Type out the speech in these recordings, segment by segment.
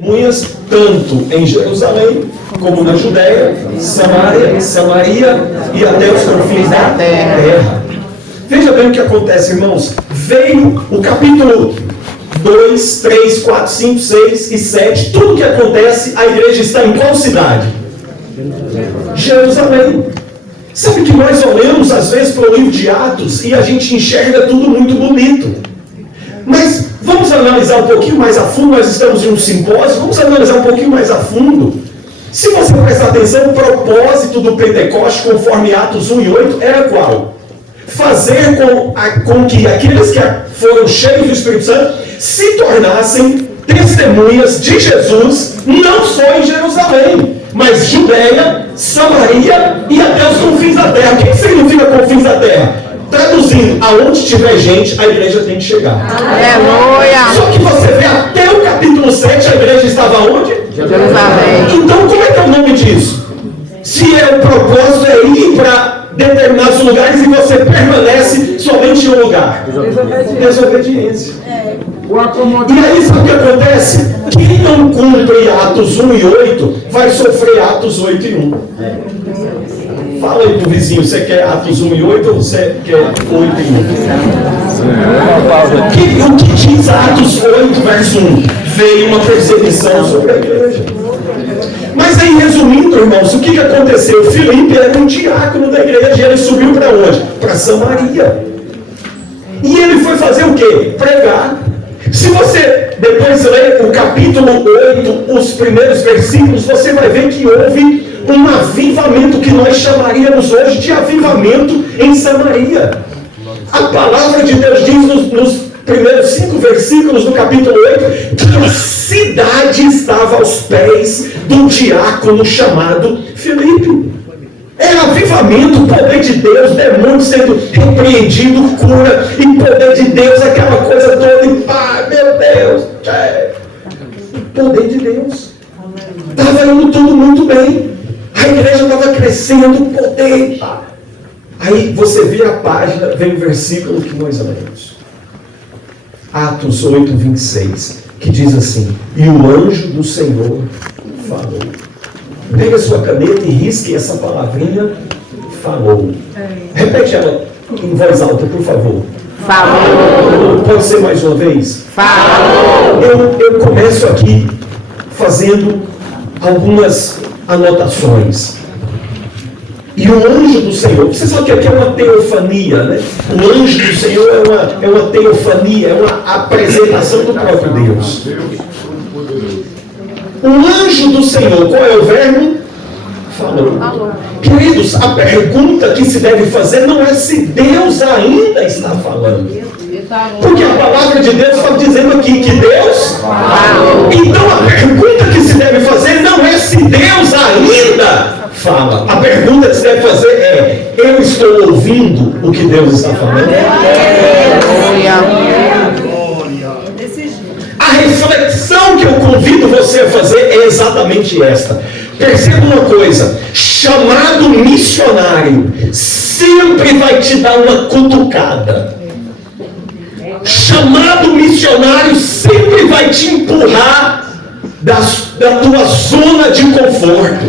testemunhas tanto em Jerusalém como na Judéia, Samaria e até os confins da terra. Veja bem o que acontece, irmãos. Veio o capítulo 2, 3, 4, 5, 6 e 7. Tudo que acontece, a igreja está em qual cidade? Jerusalém. Sabe que nós olhamos às vezes para o livro de Atos e a gente enxerga tudo muito bonito. Mas vamos analisar um pouquinho mais a fundo. Nós estamos em um simpósio. Vamos analisar um pouquinho mais a fundo. Se você prestar atenção, o propósito do Pentecoste, conforme Atos 1 e 8, era qual? Fazer com que aqueles que foram cheios do Espírito Santo se tornassem testemunhas de Jesus, não só em Jerusalém, mas Judéia, Samaria e até os confins da terra. O que significa confins da terra? Traduzindo, aonde tiver gente, a igreja tem que chegar. Aleluia! Só que você vê até o capítulo 7, a igreja estava onde? Jerusalém. Então, como é que é o nome disso? Se o propósito é ir para determinados lugares e você permanece somente em um lugar. Desobediência. E aí, sabe o que acontece? Quem não cumpre Atos 1 e 8 vai sofrer Atos 8 e 1. Fala aí pro vizinho, você quer Atos 1 e 8 ou você quer 8 e 1? O que diz Atos 8, verso 1? Veio uma perseguição sobre a igreja. Mas aí, resumindo, irmãos, o que aconteceu? Filipe era um diácono da igreja e ele subiu para onde? Para Samaria. E ele foi fazer o quê? Pregar. Se você depois ler o capítulo 8, os primeiros versículos, você vai ver que houve um avivamento que nós chamaríamos hoje de avivamento em Samaria. A palavra de Deus diz nos primeiros 5 versículos do capítulo 8 que a cidade estava aos pés do diácono chamado Filipe. Era avivamento, poder de Deus, demônio sendo repreendido, cura, e poder de Deus, aquela coisa toda, e pá, meu Deus, poder de Deus. Estava indo tudo muito bem, a igreja estava crescendo, poder, pá. Aí você vira a página, vem o versículo que nós lemos. Atos 8, 26, que diz assim: e o anjo do Senhor falou. Pega a sua caneta e risque essa palavrinha, falou. Repete ela em voz alta, por favor. Falou. Pode ser mais uma vez? Falou. Eu começo aqui fazendo algumas anotações. E o anjo do Senhor, você sabe que aqui é uma teofania, né? O anjo do Senhor é uma teofania, é uma apresentação do próprio Deus. O anjo do Senhor, qual é o verbo? Falou. Queridos, a pergunta que se deve fazer não é se Deus ainda está falando. Porque a palavra de Deus está dizendo aqui que Deus falou. Então a pergunta que se deve fazer não é se Deus ainda fala. A pergunta que se deve fazer é: eu estou ouvindo o que Deus está falando? A reflexão que eu convido você a fazer é exatamente esta. Perceba uma coisa: chamado missionário sempre vai te dar uma cutucada. Chamado missionário sempre vai te empurrar da tua zona de conforto.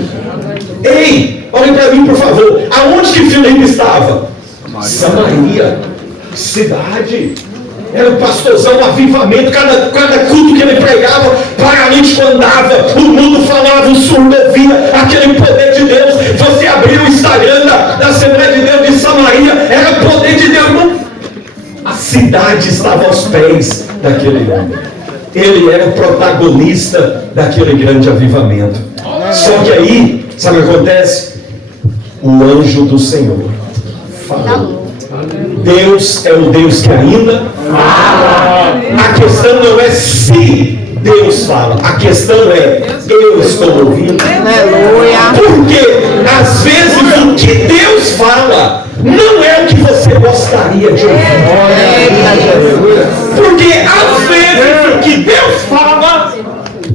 Ei, olhem para mim, por favor. Aonde que Filipe estava? Samaria, cidade. Era um pastorzão, um avivamento. Cada culto que ele pregava, paralítico andava, o mundo falava, o surdo ouvia, aquele poder de Deus. Você abriu o Instagram da Assembleia de Deus de Samaria, era poder de Deus, irmão. A cidade estava aos pés daquele homem. Ele era o protagonista daquele grande avivamento. Só que aí, sabe o que acontece? O anjo do Senhor falou. Deus é um Deus que ainda fala. A questão não é se Deus fala, a questão é: eu estou ouvindo. Aleluia. Porque às vezes o que Deus fala não é o que você gostaria de ouvir. Porque às vezes o que Deus fala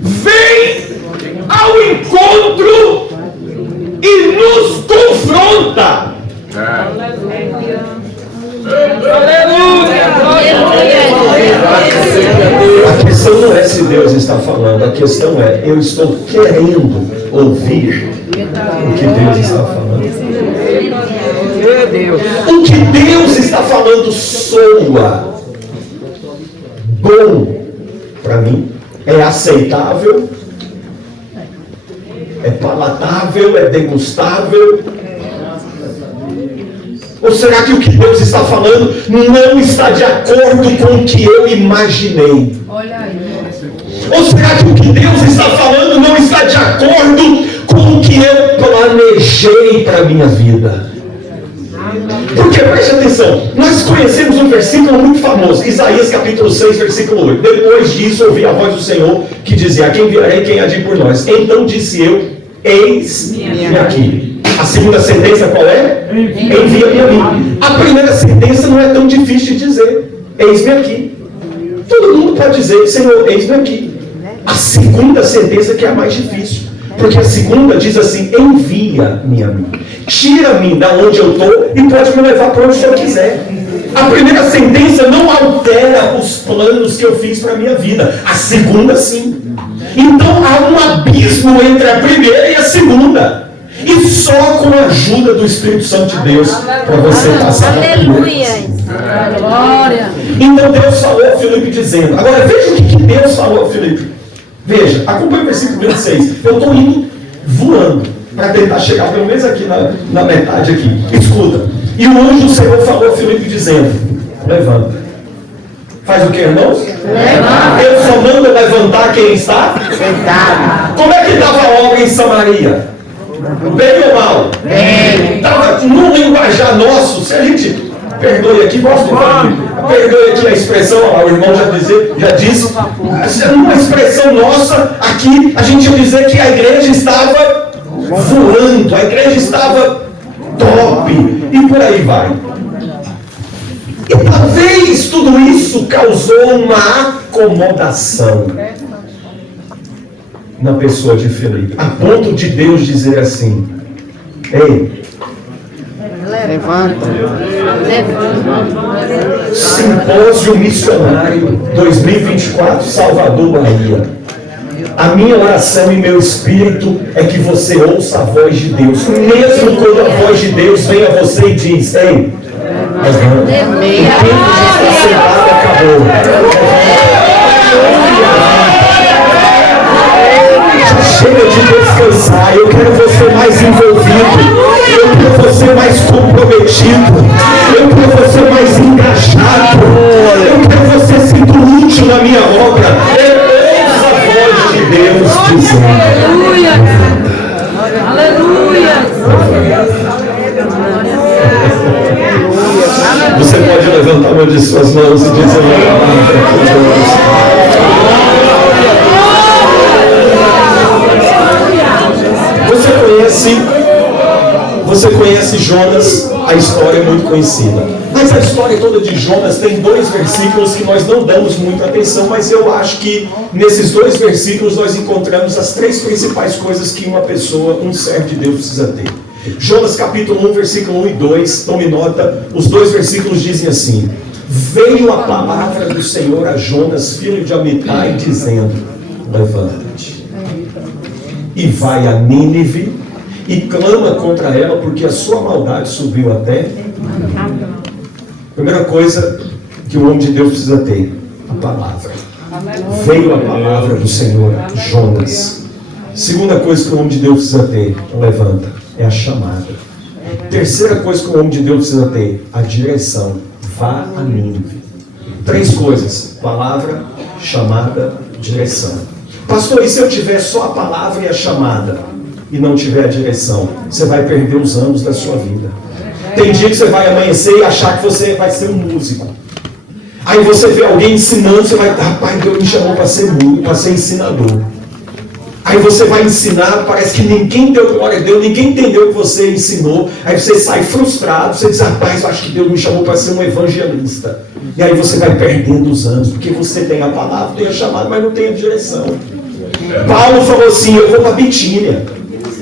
vem ao encontro e nos confronta. A questão não é se Deus está falando, a questão é, eu estou querendo ouvir o que Deus está falando. O que Deus está falando soa bom para mim, é aceitável, é palatável, é degustável. Ou será que o que Deus está falando não está de acordo com o que eu imaginei? Ou será que o que Deus está falando não está de acordo com o que eu planejei para a minha vida? Porque, preste atenção, nós conhecemos um versículo muito famoso, Isaías capítulo 6, versículo 8. Depois disso, ouvi a voz do Senhor que dizia: a quem enviarei, quem há de ir por nós? Então disse eu: eis-me aqui. A segunda sentença qual é? Envia-me a mim. A primeira sentença não é tão difícil de dizer: eis-me aqui. Todo mundo pode dizer: Senhor, eis-me aqui. A segunda sentença que é a mais difícil, porque a segunda diz assim: envia-me a mim. Tira-me da onde eu estou e pode me levar para onde o Senhor quiser. A primeira sentença não altera os planos que eu fiz para a minha vida. A segunda, sim. Então há um abismo entre a primeira e a segunda. E só com a ajuda do Espírito Santo de Deus para você passar na primeira. Glória. Então Deus falou a Filipe dizendo. Agora veja o que Deus falou a Filipe. Veja, acompanhe o versículo 26. Eu estou indo voando para tentar chegar pelo menos aqui na metade aqui. Escuta. E o anjo do Senhor falou a Filipe dizendo: levanta. Faz o que, irmãos? Levanta. Eu só mando levantar quem está sentado. Como é que estava a obra em Samaria? Bem ou mal? Bem. Estava num linguajar nosso. Se a gente perdoe aqui, perdoe aqui a expressão, o irmão já disse, numa expressão nossa, aqui a gente ia dizer que a igreja estava voando, a igreja estava top, e por aí vai. E talvez tudo isso causou uma acomodação na pessoa de Filipe, a ponto de Deus dizer assim: ei, levanta. Simpósio Missionário 2024, Salvador, Bahia. A minha oração e meu espírito é que você ouça a voz de Deus, mesmo quando a voz de Deus vem a você e diz: ei, o tempo de estar sentado acabou. Já chega de descansar. Eu quero você mais envolvido, eu quero você mais comprometido, eu quero você mais engajado, eu quero você sendo útil na minha obra. Deus dizendo: aleluia, aleluia. Você pode levantar uma de suas mãos e dizer: você conhece Jonas, a história é muito conhecida. Mas a história toda de Jonas tem 2 versículos que nós não damos muita atenção, mas eu acho que nesses 2 versículos nós encontramos as 3 principais coisas que uma pessoa, um servo de Deus precisa ter. Jonas capítulo 1, versículo 1 e 2, tome nota, os 2 versículos dizem assim: veio a palavra do Senhor a Jonas, filho de Amitai, dizendo: levanta-te e vai a Nínive e clama contra ela, porque a sua maldade subiu até. Primeira coisa que o homem de Deus precisa ter: a palavra. Veio a palavra do Senhor, Jonas. Segunda coisa que o homem de Deus precisa ter: levanta, é a chamada. Terceira coisa que o homem de Deus precisa ter: a direção. Vá a Nínive. 3 coisas: palavra, chamada, direção. Pastor, e se eu tiver só a palavra e a chamada e não tiver a direção? Você vai perder os anos da sua vida. Tem dia que você vai amanhecer e achar que você vai ser um músico. Aí você vê alguém ensinando, você vai: rapaz, Deus me chamou para ser músico, para ser ensinador. Aí você vai ensinar, parece que ninguém deu glória a Deus, ninguém entendeu o que você ensinou. Aí você sai frustrado, você diz: rapaz, eu acho que Deus me chamou para ser um evangelista. E aí você vai perdendo os anos, porque você tem a palavra, tem a chamada, mas não tem a direção. Paulo falou assim: eu vou para Bitínia.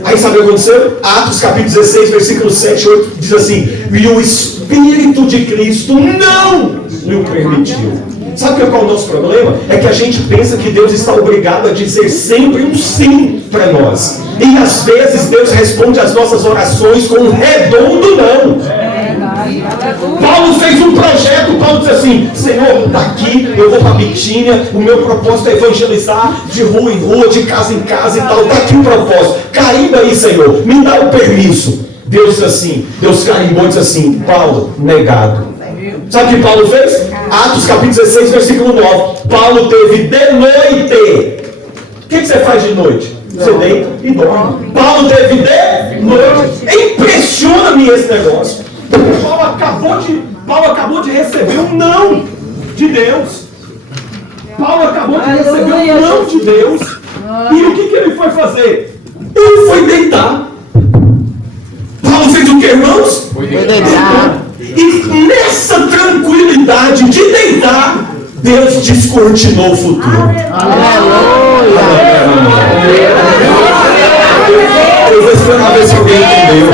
Aí sabe o que aconteceu? Atos capítulo 16, versículo 7 e 8 diz assim: e o Espírito de Cristo não lhe permitiu. Sabe qual é o nosso problema? É que a gente pensa que Deus está obrigado a dizer sempre um sim para nós. E às vezes Deus responde às nossas orações com um redondo não. Paulo fez um projeto, Paulo disse assim: Senhor, daqui eu vou para Bitínia, o meu propósito é evangelizar de rua em rua, de casa em casa e tal. Está aqui o propósito, carimba aí, Senhor, me dá o permisso. Deus disse assim, Deus carimbou e disse assim: Paulo, negado. Sabe o que Paulo fez? Atos capítulo 16, versículo 9. Paulo teve de noite. O que você faz de noite? Você deita e dorme. Paulo teve de noite. Impressiona-me esse negócio. Paulo acabou de receber um não de Deus. Paulo acabou de receber um não de Deus. E o que ele foi fazer? Ele foi deitar. Paulo fez o que, irmãos? Foi deitar. E nessa tranquilidade de deitar, Deus descortinou o futuro. Aleluia. Eu vou esperar ver se alguém entendeu.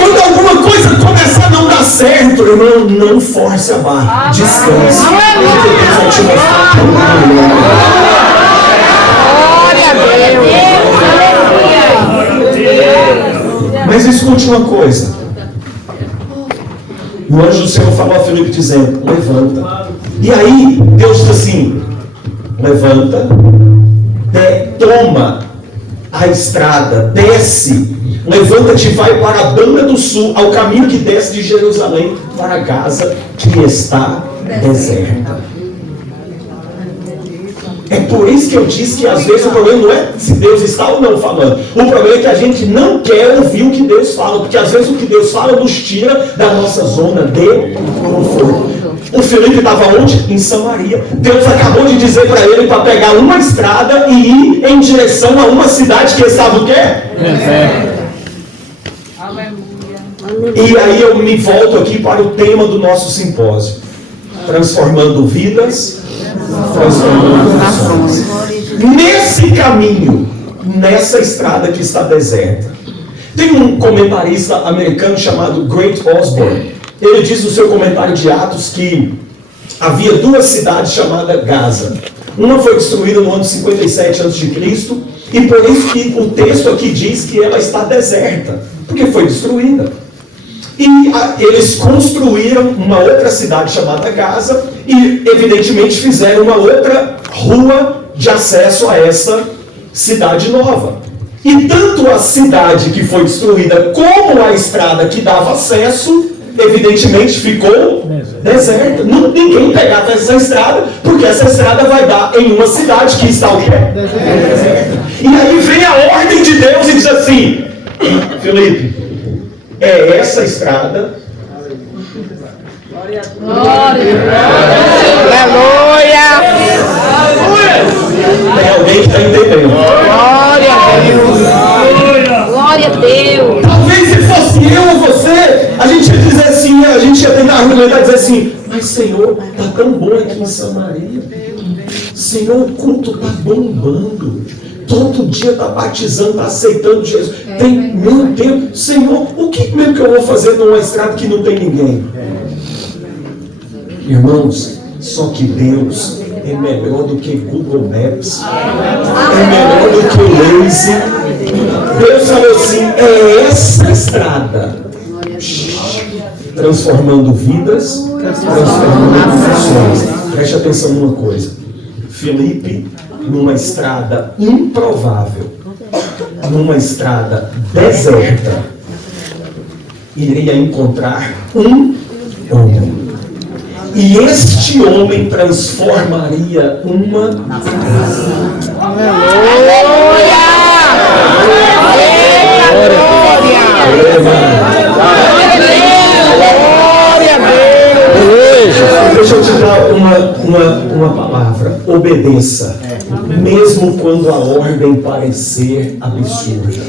Quando alguma coisa começar a não dar certo, irmão, não force a barra. Descanse. Porque Deus vai te mostrar que é Glória a Deus. Mas escute uma coisa. O anjo do Senhor falou a Filipe dizendo: levanta. E aí Deus diz assim: levanta, toma a estrada, desce, levanta-te e vai para a banda do sul, ao caminho que desce de Jerusalém para Gaza, que está deserta. É por isso que eu disse que às vezes o problema não é se Deus está ou não falando. O problema é que a gente não quer ouvir o que Deus fala, porque às vezes o que Deus fala nos tira da nossa zona de conforto. O Filipe estava onde? Em Samaria. Deus acabou de dizer para ele para pegar uma estrada e ir em direção a uma cidade que estava o quê? E aí eu me volto aqui para o tema do nosso simpósio: transformando vidas, transformando nações. Nesse caminho, nessa estrada que está deserta, tem um comentarista americano chamado Grant Osborne. Ele diz no seu comentário de Atos que havia duas cidades chamadas Gaza. Uma foi destruída no ano 57 a.C. e por isso que o texto aqui diz que ela está deserta, porque foi destruída. E eles construíram uma outra cidade chamada Gaza e evidentemente fizeram uma outra rua de acesso a essa cidade nova. E tanto a cidade que foi destruída como a estrada que dava acesso, evidentemente ficou deserta. Ninguém pegava essa estrada, porque essa estrada vai dar em uma cidade que está o quê? Deserta. E aí vem a ordem de Deus e diz assim: Filipe, é essa estrada. Aleluia. Tem alguém que está entendendo? Glória a Deus. Glória a Deus. Talvez se fosse eu ou você, a gente ia dizer assim, a gente ia tentar argumentar e dizer assim: mas Senhor, está tão bom aqui em Samaria. Senhor, o culto está bombando. Todo dia está batizando, está aceitando Jesus. Tem, meu Deus, Senhor, o que mesmo que eu vou fazer numa estrada que não tem ninguém? Irmãos, só que Deus é melhor do que Google Maps. É melhor do que o Waze. Deus falou assim: é essa estrada. Transformando vidas, transformando nações. Preste atenção numa coisa. Filipe, numa estrada improvável, numa estrada deserta, iria encontrar um homem. E este homem transformaria uma nação. Aleluia! Deixa eu te dar uma palavra. Obedeça, mesmo quando a ordem parecer absurda.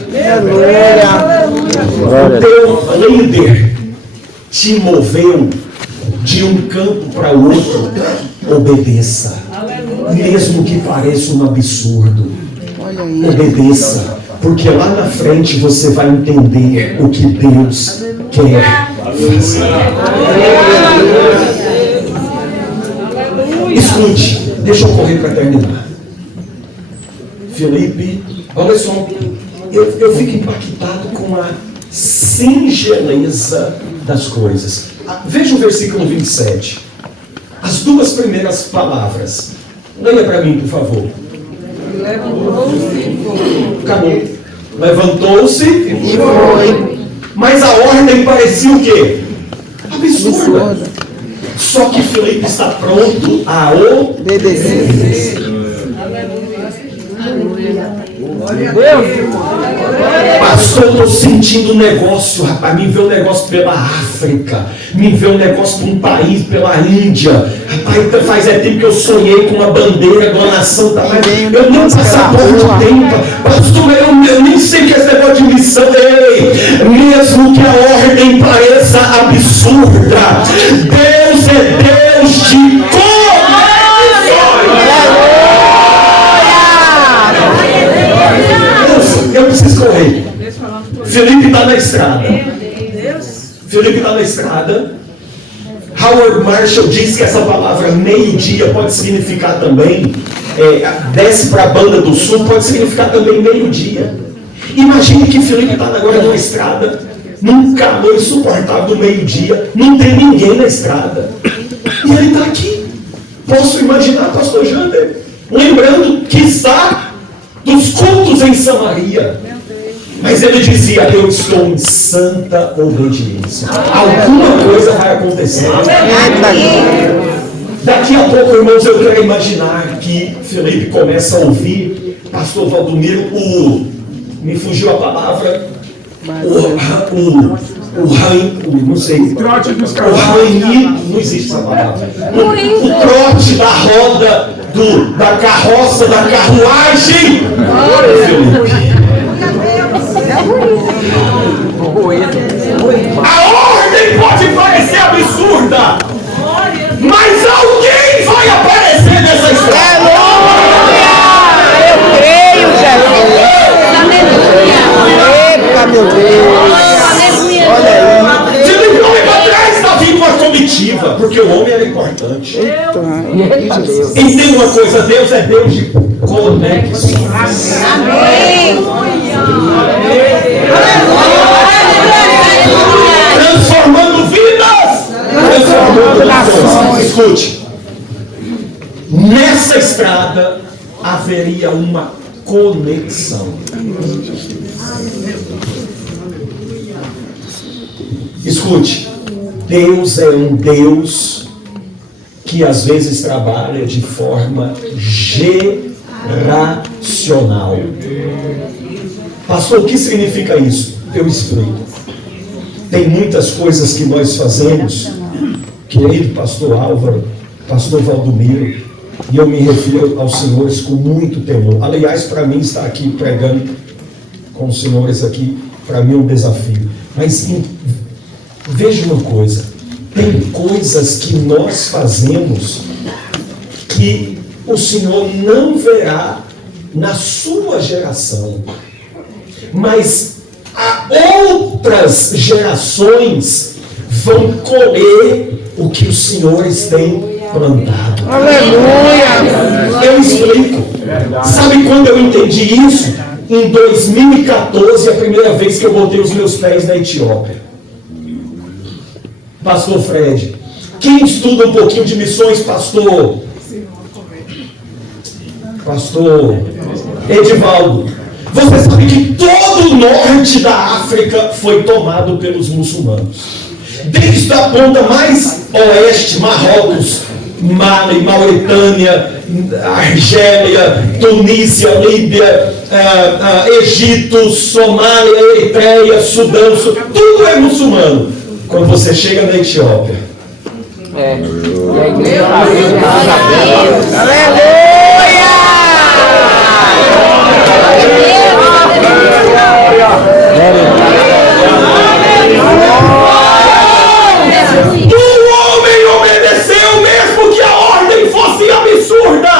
O teu líder te moveu de um campo para outro. Obedeça, mesmo que pareça um absurdo. Obedeça, porque lá na frente você vai entender o que Deus quer fazer. Escute, deixa eu correr para terminar. Filipe, olha só, eu fico impactado com a singeleza das coisas. Veja o versículo 27. As duas primeiras palavras. Leia para mim, por favor. Acabou. Levantou-se e foi. Mas a ordem parecia o quê? Absurda. Só que Filipe está pronto a obedecer. Pastor, eu estou sentindo um negócio, rapaz. Me vê um negócio pela África, me vê um negócio para um país, pela Índia. Rapaz, então faz tempo que eu sonhei com uma bandeira de uma nação. Tá? Eu nem passaporte tenho. Pastor, eu nem sei que esse negócio de missão. Ei, mesmo que a ordem pareça absurda, Deus é Deus de eu preciso correr. Filipe está na estrada. Filipe está na estrada. Howard Marshall diz que essa palavra meio-dia pode significar também, desce para a banda do sul, pode significar também meio-dia. Imagine que Filipe está agora numa estrada, num calor insuportável do meio-dia, não tem ninguém na estrada. E ele está aqui. Posso imaginar, pastor Jander, lembrando que está dos cultos em Samaria. Mas ele dizia: eu estou em santa obediência. Alguma coisa vai acontecer. Daqui a pouco, irmãos, eu quero imaginar que Filipe começa a ouvir pastor Valdomiro, me fugiu a palavra, não sei. O trote dos cavalos. Não existe essa palavra. O trote da roda, da carroça, da carruagem. A ordem pode parecer absurda, mas alguém vai aparecer nessa história. Eu creio, Jesus. Eita, meu Deus. Olha aí. Filipe não vai para trás, está vindo uma comitiva, porque o homem era importante. Entenda uma coisa: Deus é Deus de conexões. Amém. Transformando vidas, transformando nações. Escute, nessa estrada haveria uma conexão. Escute, Deus é um Deus que às vezes trabalha de forma geracional. Pastor, o que significa isso? Eu explico. Tem muitas coisas que nós fazemos, querido pastor Álvaro, pastor Valdomiro, e eu me refiro aos senhores com muito temor. Aliás, para mim estar aqui pregando com os senhores aqui, para mim é um desafio. Mas veja uma coisa, tem coisas que nós fazemos que o Senhor não verá na sua geração, mas outras gerações vão colher o que os senhores têm plantado. Aleluia! Eu explico. Sabe quando eu entendi isso? Em 2014, a primeira vez que eu botei os meus pés na Etiópia. Pastor Fred, quem estuda um pouquinho de missões, pastor Edivaldo, você sabe que todo o norte da África foi tomado pelos muçulmanos. Desde a ponta mais oeste, Marrocos, Mali, Mauritânia, Argélia, Tunísia, Líbia, Egito, Somália, Eritreia, Sudão, tudo é muçulmano. Quando você chega na Etiópia, o homem obedeceu mesmo que a ordem fosse absurda.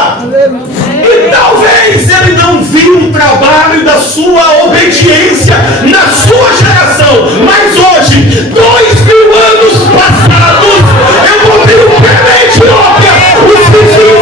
E talvez ele não viu um trabalho da sua obediência na sua geração. Mas hoje, 2000 anos passados, eu botei o pé na Etiópia, os vizinhos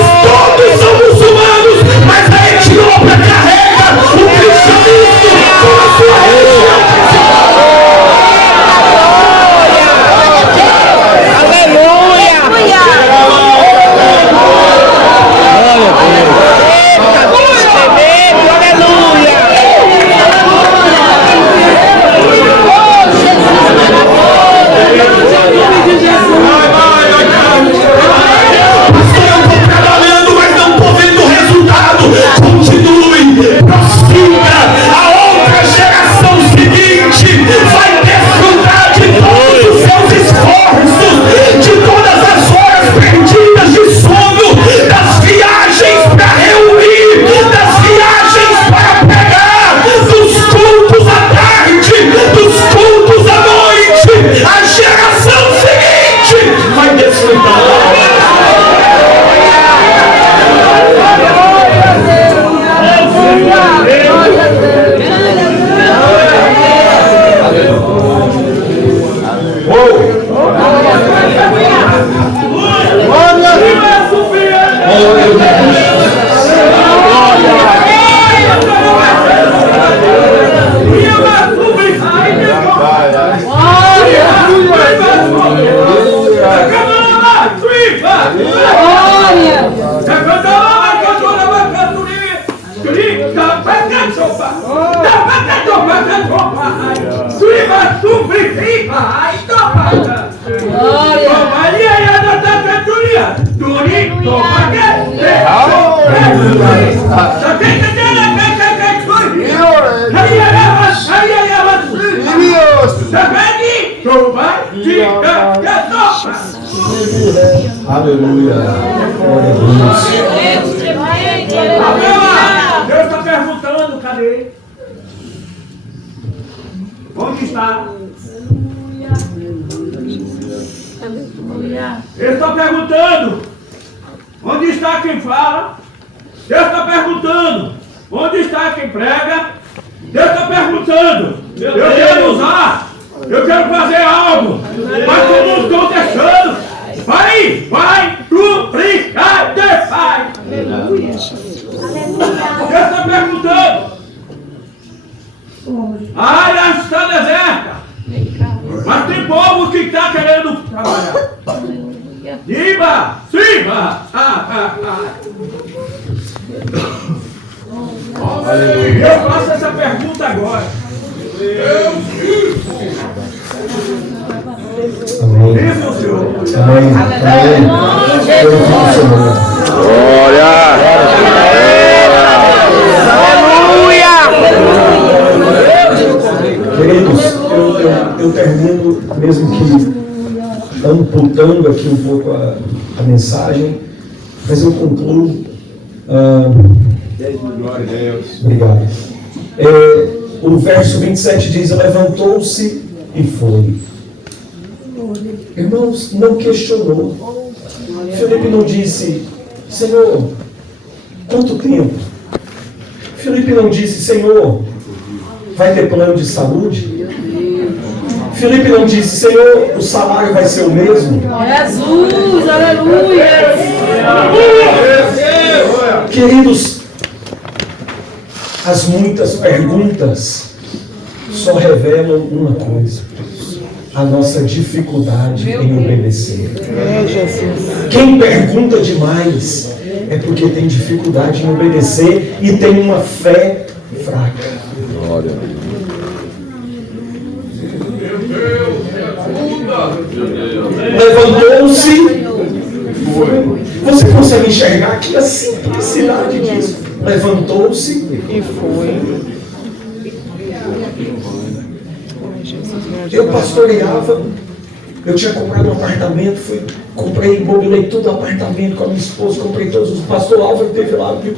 Aleluia. Deus está perguntando, cadê? Onde está? Ele está perguntando. Onde está quem fala? Deus está perguntando. Onde está quem prega? Deus está perguntando. Eu quero usar. Eu quero fazer algo. Mas todo mundo estão deixando. Vai duplicar, Pai. Deus está perguntando. A área está deserta. Mas tem povo que está querendo trabalhar. Cima. Eu faço essa pergunta agora. Amém. Isso, Senhor. Amém. Glória! Queridos, eu termino, mesmo que amputando aqui um pouco a mensagem, mas eu concluo. Glória a Deus. Obrigado. O verso 27 diz: levantou-se e foi. Irmãos, não questionou. Filipe não disse: Senhor, quanto tempo? Filipe não disse: Senhor, vai ter plano de saúde? Filipe não disse: Senhor, o salário vai ser o mesmo? Jesus, aleluia! Queridos, as muitas perguntas só revelam uma coisa: a nossa dificuldade em obedecer. Quem pergunta demais é porque tem dificuldade em obedecer e tem uma fé fraca. Levantou-se. Você consegue enxergar aqui a simplicidade disso? Levantou-se E foi. Eu pastoreava, eu tinha comprado um apartamento, mobilei tudo o apartamento com a minha esposa, comprei todos os pastor Álvaro teve lá, viu?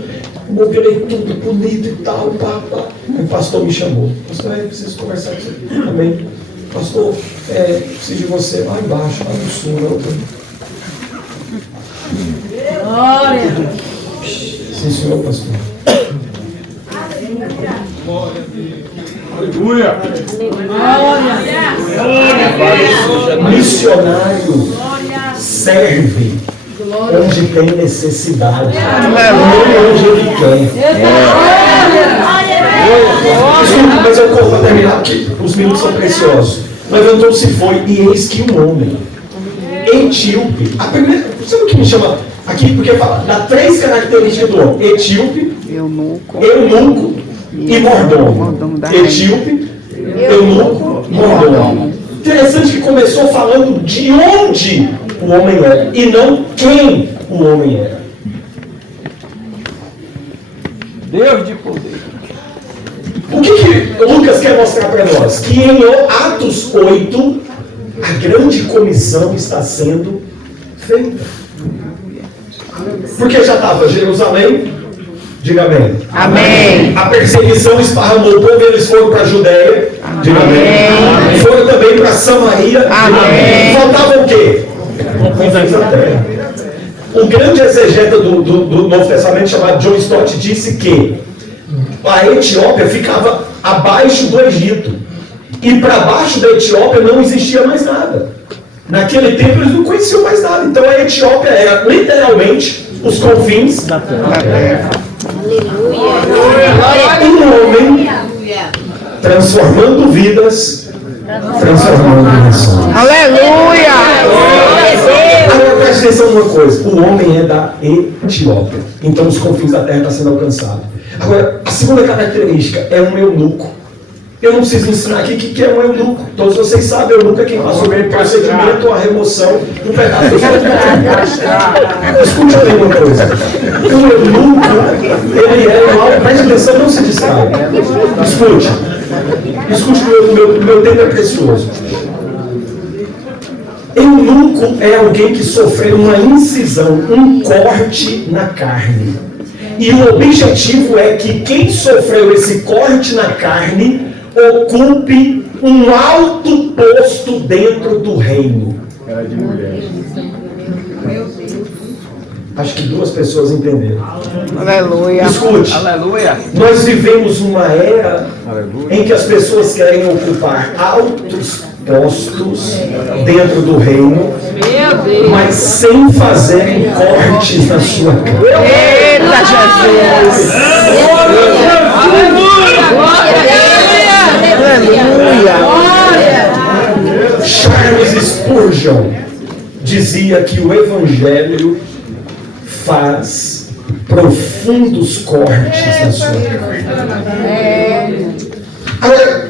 Mobilei tudo bonito e tal, pá. O pastor me chamou: pastor, eu preciso conversar com você. Amém. Pastor, preciso de você lá embaixo, lá no sul. Glória! Sim, senhor, pastor. Aleluia. Missionário serve onde tem necessidade, não onde ele quer. Desculpa, mas eu vou terminar aqui. Os minutos são preciosos. Levantou-se e foi, e eis que um homem etíope. A primeira, sabe o que me chama aqui? Porque fala, dá 3 características do homem: etíope, eunuco e mordomo. Etíope, eunuco, mordomo. Interessante que começou falando de onde o homem era e não quem o homem era. Deus de poder. O que Lucas quer mostrar para nós? Que em Atos 8, a grande comissão está sendo feita. Porque já estava Jerusalém, diga amém. Amém. A perseguição esparramou o povo, eles foram para a Judéia, diga amém. Foram também para Samaria, diga amém. Faltava o quê? Confins da terra. O grande exegeta do Novo Testamento, chamado John Stott, disse que a Etiópia ficava abaixo do Egito. E para baixo da Etiópia não existia mais nada. Naquele tempo eles não conheciam mais nada. Então a Etiópia era literalmente os confins da terra. Um homem transformando vidas, transformando nações. Aleluia! Agora preste atenção numa coisa: o homem é da Etiópia. Então os confins da terra estão sendo alcançados. Agora, a segunda característica é um eunuco. Eu não preciso ensinar aqui o que é um eunuco. Todos vocês sabem, eunuco é quem passou pelo procedimento ou a remoção do pedaço do corpo. Escute bem uma coisa. O eunuco, ele é mal. Preste atenção, não se distraia. Escute o meu tempo é precioso. Eunuco é alguém que sofreu uma incisão, um corte na carne. E o objetivo é que quem sofreu esse corte na carne ocupe um alto posto dentro do reino. Acho que 2 pessoas entenderam. Aleluia. Escute. Aleluia. Nós vivemos uma era em que as pessoas querem ocupar altos postos dentro do reino, mas sem fazerem cortes na sua carne. Eita, Jesus. Aleluia. Charles Spurgeon dizia que o Evangelho faz profundos cortes na sua carne. Agora,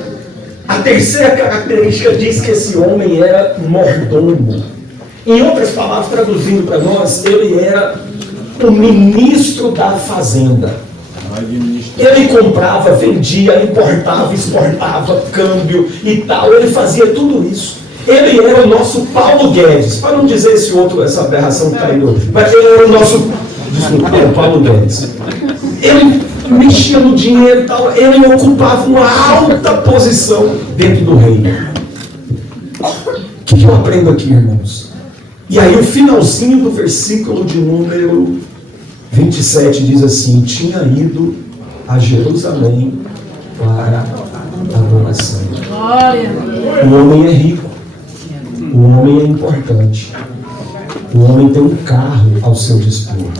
a terceira característica diz que esse homem era mordomo. Em outras palavras, traduzindo para nós, ele era o ministro da fazenda. Ele comprava, vendia, importava, exportava, câmbio e tal. Ele fazia tudo isso. Ele era o nosso Paulo Guedes, para não dizer essa aberração que está aí hoje. Mas ele era o nosso, desculpa, o Paulo Guedes. Ele mexia no dinheiro e tal. Ele ocupava uma alta posição dentro do reino. O que eu aprendo aqui, irmãos? E aí o finalzinho do versículo de número 27 diz assim: tinha ido a Jerusalém para a adoração. O homem é rico, o homem é importante, o homem tem um carro ao seu dispor.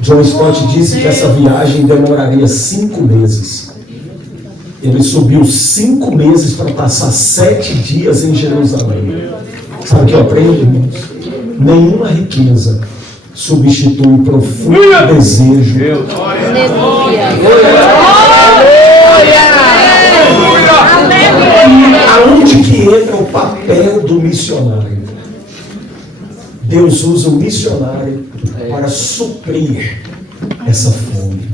John Stott disse que essa viagem demoraria 5 meses. Ele subiu 5 meses para passar 7 dias em Jerusalém. Sabe o que eu aprendo, irmãos? Nenhuma riqueza substitui o profundo desejo. E aonde que entra o papel do missionário? Deus usa o missionário para suprir essa fome.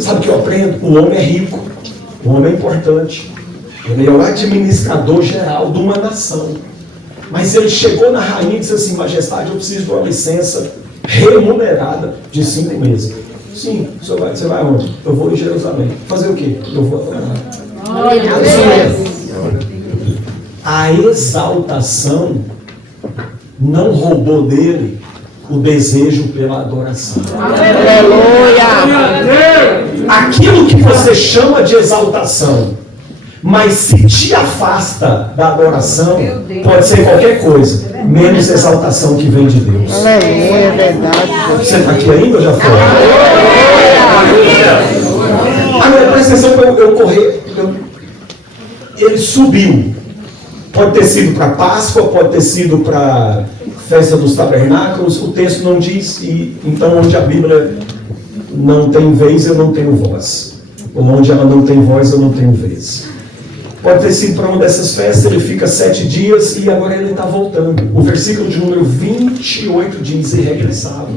Sabe o que eu aprendo? O homem é rico, o homem é importante, ele é o administrador geral de uma nação. Mas ele chegou na rainha e disse assim: majestade, eu preciso de uma licença remunerada de 5 meses. Sim, você vai onde? Eu vou em Jerusalém. Fazer o quê? Eu vou adorar. A exaltação não roubou dele o desejo pela adoração. Aleluia. Aquilo que você chama de exaltação, mas se te afasta da adoração, pode ser qualquer coisa, menos exaltação que vem de Deus. Aleluia, é verdade. Você está aqui ainda ou já foi? Agora, presta atenção para eu correr. Ele subiu. Pode ter sido para Páscoa, pode ter sido para Festa dos Tabernáculos. O texto não diz, e então onde a Bíblia não tem vez, eu não tenho voz. Ou onde ela não tem voz, eu não tenho vez. Pode ter sido para uma dessas festas, ele fica 7 dias e agora ele está voltando. O versículo de número 28 diz: e regressava.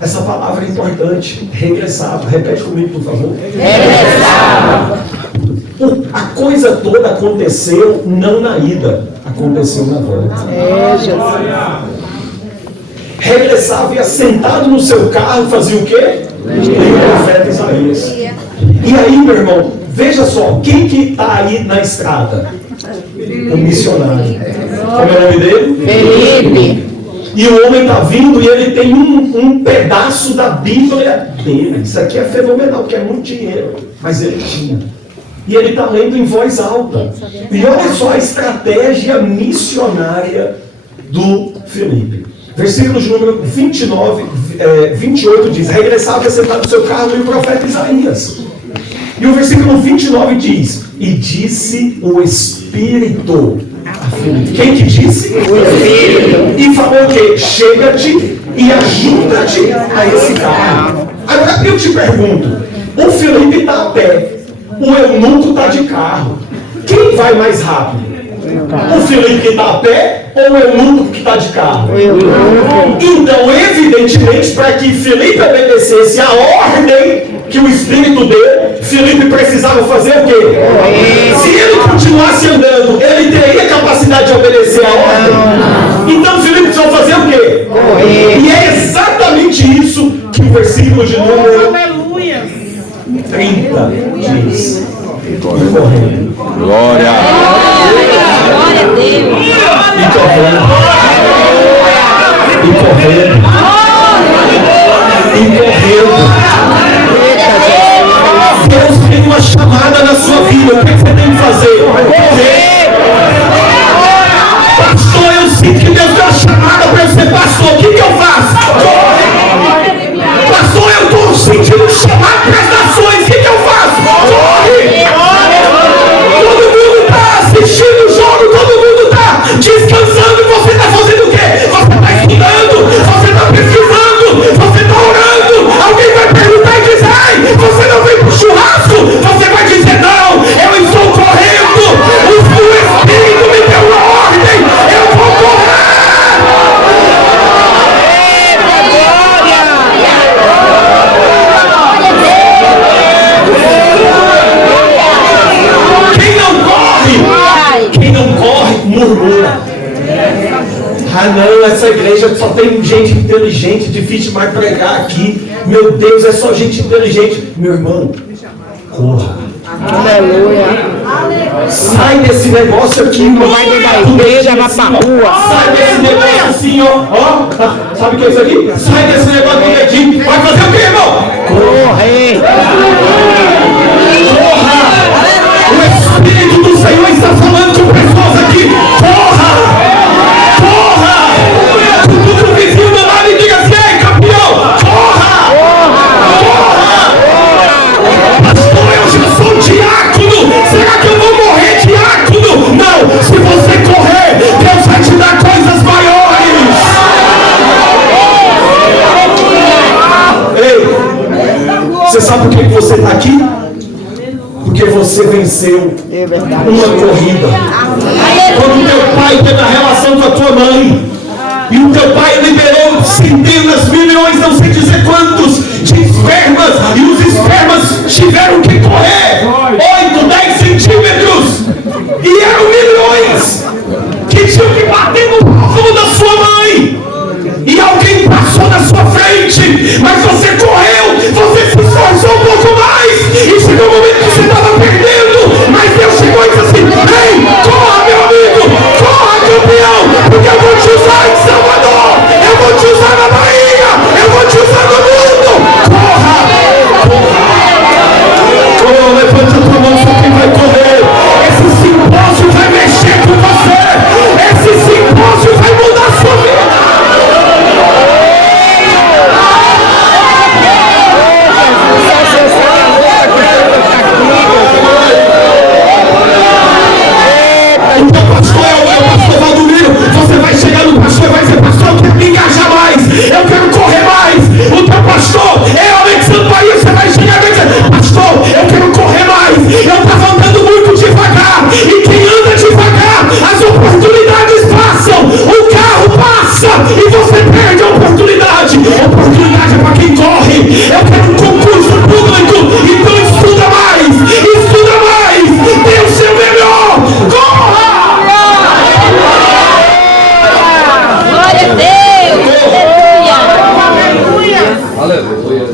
Essa palavra é importante, regressava. Repete comigo, por favor. Regressava. A coisa toda aconteceu não na ida, aconteceu na volta. Regressava e assentado no seu carro fazia o quê? Lia o profeta Isaías. E aí, meu irmão, veja só, quem que está aí na estrada? O missionário. Como é o nome dele? Felipe. E o homem está vindo e ele tem um pedaço da Bíblia dele. Isso aqui é fenomenal, porque é muito dinheiro. Mas ele tinha. E ele está lendo em voz alta. E olha só a estratégia missionária do Felipe. Versículo de número 28 diz: regressava sentado no seu carro e o profeta Isaías. E o versículo 29 diz: e disse o Espírito a Felipe. Quem que disse? O Espírito. E falou o quê? Chega-te e ajuda-te a esse carro. Agora eu te pergunto, O Felipe está a pé, o eunuco está de carro. Quem vai mais rápido? O Felipe que está a pé ou o eunuco que está de carro? Então, evidentemente, para que Felipe obedecesse a ordem que o Espírito deu, Felipe precisava fazer o quê? Se ele continuasse andando, ele teria capacidade de obedecer a ordem? Então Felipe precisava fazer o quê? E é exatamente isso que o versículo de número 30 diz. Correndo. Glória. Glória a Deus. E correndo. E correndo. E correndo. Deus tem uma chamada na sua vida. O que você tem que fazer? Correr. Pastor, eu sinto que Deus deu uma chamada para eu ser pastor. O que eu faço? Corre. Pastor, eu estou sentindo um chamado para as nações. O que eu faço? Corre. Todo mundo está assistindo o jogo. Todo mundo está descansando. Você está fazendo o quê? Você está estudando. Você está pesquisando. Você está orando. Alguém vai perguntar e dizer: ai, você não veio para o churrasco? Você vai dizer: não, eu estou correndo. O Espírito me deu uma ordem. Eu vou correr. Quem não corre, murmura. Ah não, essa igreja só tem gente inteligente, difícil demais pregar aqui. Meu Deus, é só gente inteligente. Meu irmão, corra. Aleluia. Sai desse negócio aqui, Não vai dentro da igreja, vai pra rua. Sai desse negócio assim, ó. Sabe o que é isso aqui? Sai desse negócio do dedinho. Vai fazer o quê, irmão? Corre. Corra! O Espírito do Senhor está falando com pessoas aqui. Corra! Corra! Cutuca o vizinho do lado e diga assim: ei, campeão! Corra! Corra! Pastor, eu já sou diácono. Será que eu vou morrer diácono? Não! Se você correr, Deus vai te dar coisas maiores. Ei! Você sabe por que você está aqui? Porque você venceu uma corrida. Quando teu pai teve a relação com a tua mãe, e o teu pai liberou centenas, milhões, não sei dizer quantos, de espermas, e os espermas tiveram que correr 8, 10 centímetros, e eram milhões que tinham que bater no ovo da sua mãe. E alguém passou na sua frente, mas você correu, você se esforçou um pouco mais, e chegou um momento que você estava perdendo, mas Deus chegou e disse assim: ei, corra, meu amigo, corra, campeão, porque eu vou te usar em Salvador, eu vou te usar na Bahia, eu vou te usar no mundo. Corra, corra. Oh, levante a tua mão, só quem vai correr. Esse simpósio vai mexer com você, esse simpósio vai mudar a sua vida. Então, pastor, é o pastor Valdomiro. Você vai chegar no pastor e vai dizer: pastor, eu quero me engajar mais, eu quero correr mais. O teu pastor é o Alexandre Bahia. Você vai chegar e vai dizer: pastor, eu quero correr mais, eu estava andando muito devagar. E quem anda devagar, as oportunidades passam, o carro passa e você perde a oportunidade. Oportunidade é para quem corre. Eu quero um concurso público, então estuda mais, dê o seu melhor, corra! Glória a Deus. Aleluia. Aleluia.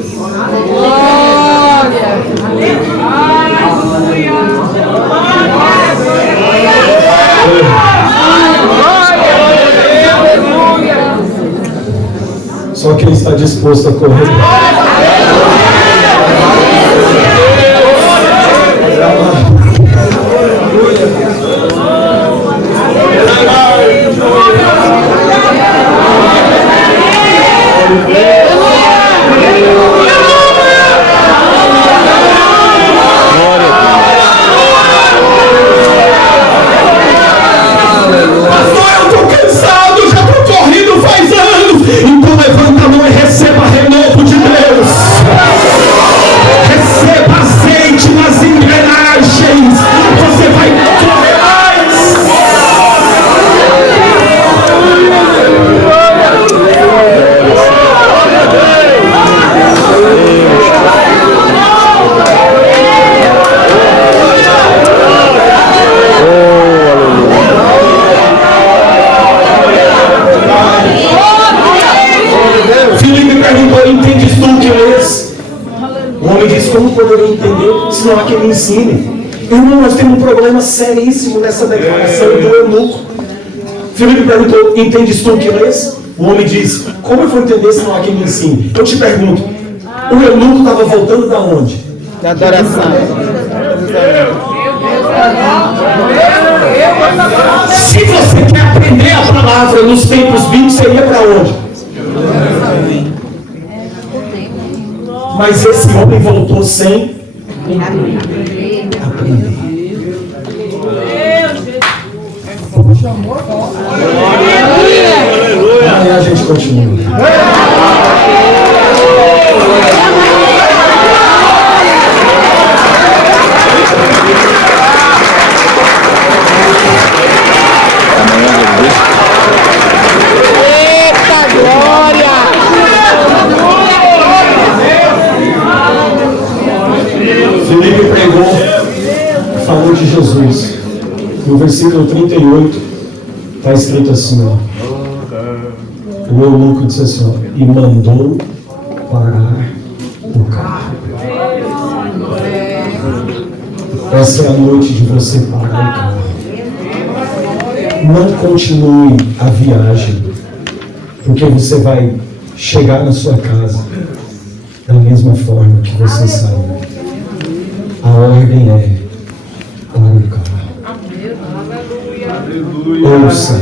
Só quem está disposto a correr. Pastor, eu estou cansado, já estou correndo faz anos. Então levanta a mão e receba renovo de Deus. me ensine. Irmão, nós temos um problema seríssimo nessa declaração do eunuco. Filipe perguntou, entendes tu o que lês? O homem disse, como eu vou entender se não há quem me ensine? Eu te pergunto, o eunuco estava voltando da onde? Da adoração. Se você quer aprender a palavra nos tempos bíblicos, você ia para onde? Mas esse homem voltou sem aprender. Amanhã a gente continua. Eita glória! Filipe pregou, falou de Jesus. No versículo 38, está escrito assim, ó. O eunuco disse assim, ó, e mandou parar o carro. Essa é a noite de você parar o carro. Não continue a viagem, porque você vai chegar na sua casa da mesma forma que você saiu. A ordem é para o carro. Ouça.